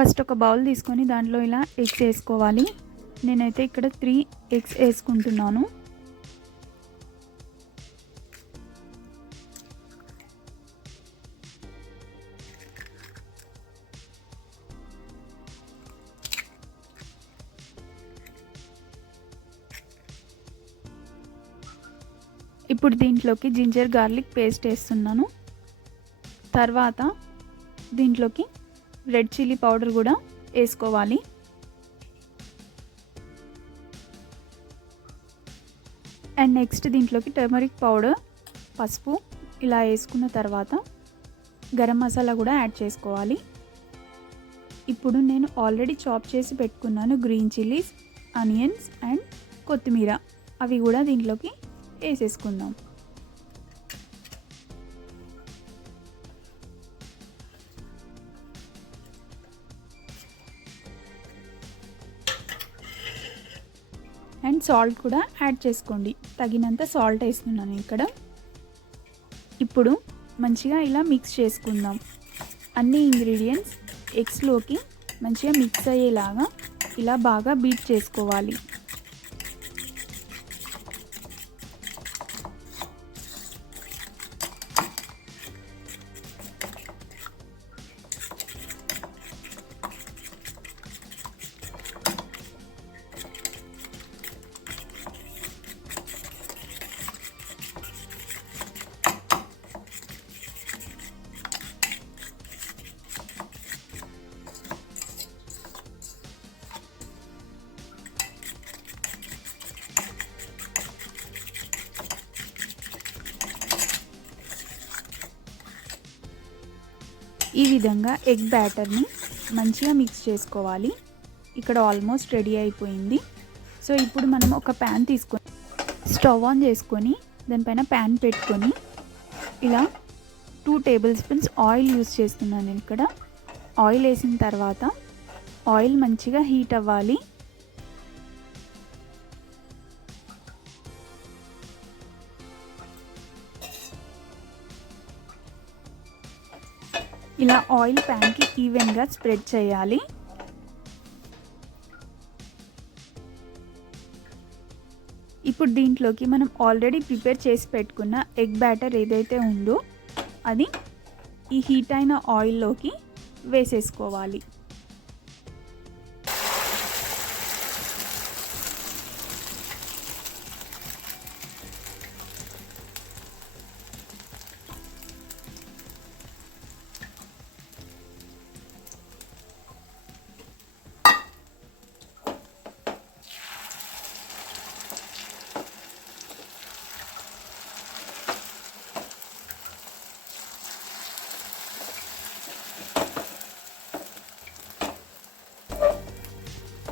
First ఒక bowl తీసుకొని దాంట్లో ఇలా ఎగ్స్ వేసుకోవాలి. నేనైతే ఇక్కడ 3 ఎగ్స్ వేసుకుంటున్నాను. ఇప్పుడు దీంట్లోకి జింజర్ గార్లిక్ పేస్ట్ వేస్తున్నాను. తర్వాత దీంట్లోకి రెడ్ చిల్లీ పౌడర్ కూడా వేసుకోవాలి. అండ్ నెక్స్ట్ దీంట్లోకి టర్మరిక్ పౌడర్, పసుపు ఇలా వేసుకున్న తర్వాత గరం మసాలా కూడా యాడ్ చేసుకోవాలి. ఇప్పుడు నేను ఆల్రెడీ చాప్ చేసి పెట్టుకున్నాను గ్రీన్ చిల్లీస్, ఆనియన్స్ అండ్ కొత్తిమీర, అవి కూడా దీంట్లోకి వేసేసుకుందాం. అండ్ సాల్ట్ కూడా యాడ్ చేసుకోండి. తగినంత సాల్ట్ వేస్తున్నాను ఇక్కడ. ఇప్పుడు మంచిగా ఇలా మిక్స్ చేసుకుందాం. అన్ని ఇంగ్రీడియంట్స్ ఎగ్స్లోకి మంచిగా మిక్స్ అయ్యేలాగా ఇలా బాగా బీట్ చేసుకోవాలి. ఈ విధంగా ఎగ్ బ్యాటర్ని మంచిగా మిక్స్ చేసుకోవాలి. ఇక్కడ ఆల్మోస్ట్ రెడీ అయిపోయింది. సో ఇప్పుడు మనం ఒక ప్యాన్ తీసుకొని స్టవ్ ఆన్ చేసుకొని దానిపైన ప్యాన్ పెట్టుకొని ఇలా 2 టేబుల్ స్పూన్స్ ఆయిల్ యూస్ చేస్తున్నాను నేను ఇక్కడ. ఆయిల్ వేసిన తర్వాత ఆయిల్ మంచిగా హీట్ అవ్వాలి. ఇలా ఆయిల్ ప్యాన్కి ఈవెన్గా స్ప్రెడ్ చేయాలి. ఇప్పుడు దీంట్లోకి మనం ఆల్రెడీ ప్రిపేర్ చేసి పెట్టుకున్న ఎగ్ బ్యాటర్ ఏదైతే ఉందో అది ఈ హీట్ అయిన ఆయిల్లోకి వేసేసుకోవాలి.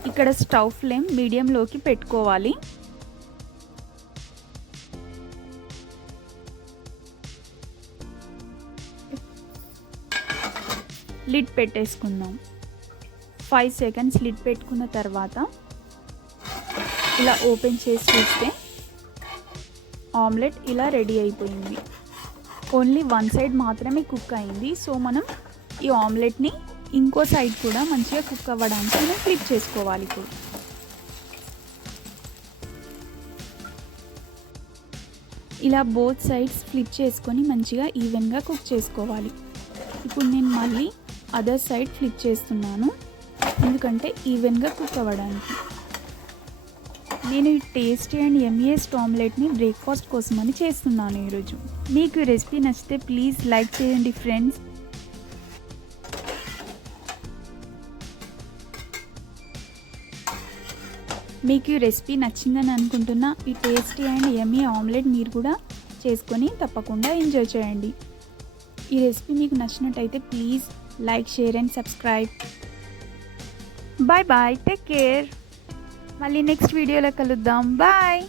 ఇక్కడ స్టవ్ ఫ్లేమ్ మీడియంలోకి పెట్టుకోవాలి. లిడ్ పెట్టేసుకుందాం. 5 సెకండ్స్ లిడ్ పెట్టుకున్న తర్వాత ఇలా ఓపెన్ చేసి చూస్తే ఆమ్లెట్ ఇలా రెడీ అయిపోయింది. ఓన్లీ 1 సైడ్ మాత్రమే కుక్ అయింది. సో మనం ఈ ఆమ్లెట్ని ఇంకో సైడ్ కూడా మంచిగా కుక్ అవ్వడానికి మనం ఫ్లిప్ చేసుకోవాలి. ఇప్పుడు ఇలా బోత్ సైడ్స్ ఫ్లిప్ చేసుకొని మంచిగా ఈవెన్గా కుక్ చేసుకోవాలి. ఇప్పుడు నేను మళ్ళీ అదర్ సైడ్ ఫ్లిప్ చేస్తున్నాను, ఎందుకంటే ఈవెన్గా కుక్ అవ్వడానికి. నేను ఈ టేస్టీ అండ్ యమ్మీయెస్ట్ ఆమ్లెట్ని బ్రేక్ఫాస్ట్ కోసమని చేస్తున్నాను ఈరోజు. మీకు ఈ రెసిపీ నచ్చితే ప్లీజ్ లైక్ చేయండి ఫ్రెండ్స్. మీకు ఈ రెసిపీ నచ్చిందని అనుకుంటున్నా. ఈ టేస్టీ అండ్ యమ్మీ ఆమ్లెట్ మీరు కూడా చేసుకొని తప్పకుండా ఎంజాయ్ చేయండి. ఈ రెసిపీ మీకు నచ్చినట్టయితే please like, share and subscribe. Bye bye, take care. మళ్ళీ నెక్స్ట్ వీడియోలో కలుద్దాం. బాయ్.